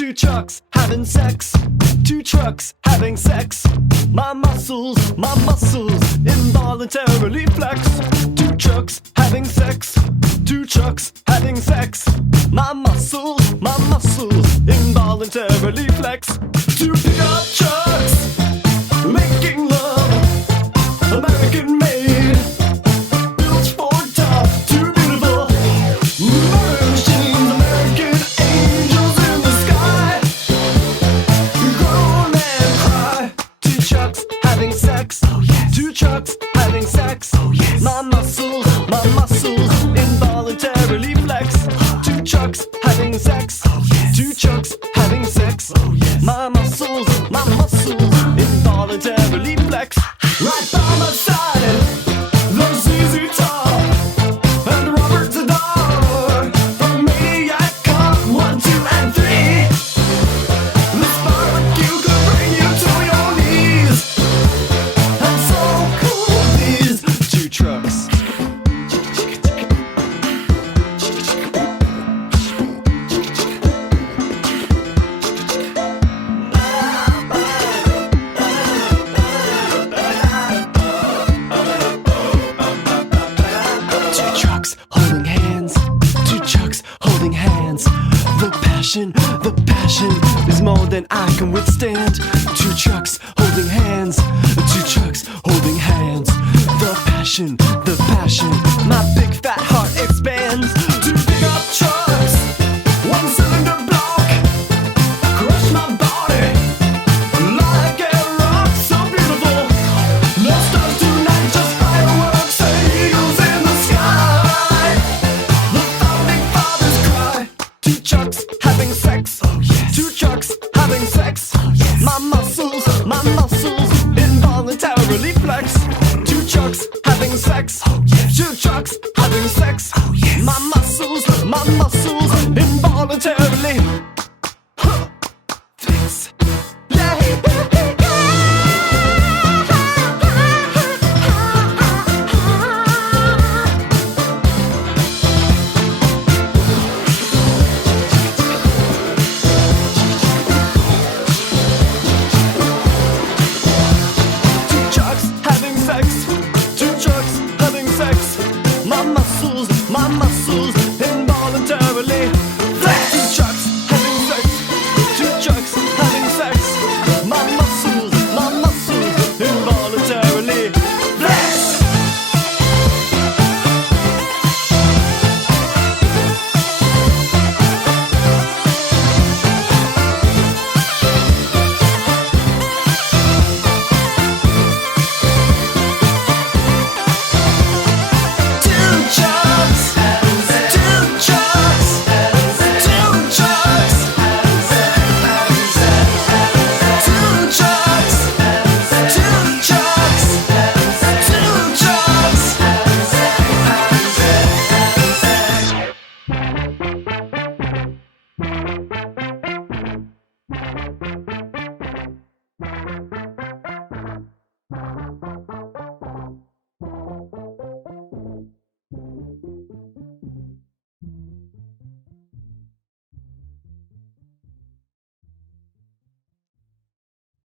Two trucks having sex. Two trucks having sex. My muscles involuntarily flex. Two trucks having sex. Two trucks having sex. My muscles involuntarily flex. Two pickup trucks making love, American made, built for tough, too beautiful machines, American angels in the sky, groan and cry. Two trucks having sex. Oh yes. Two trucks having sex. Oh yes. My muscles involuntarily flex. Two trucks having sex. Oh yes. Two trucks having sex. Oh yes. My muscles involuntarily flex. Right by my side, there's ZZ Top and Robert Zadar from Maniac Cop 1, 2, and 3. This barbecue could bring you to your knees, and so cool these two trucks. Two trucks holding hands. Two trucks holding hands. The passion is more than I can withstand. Two trucks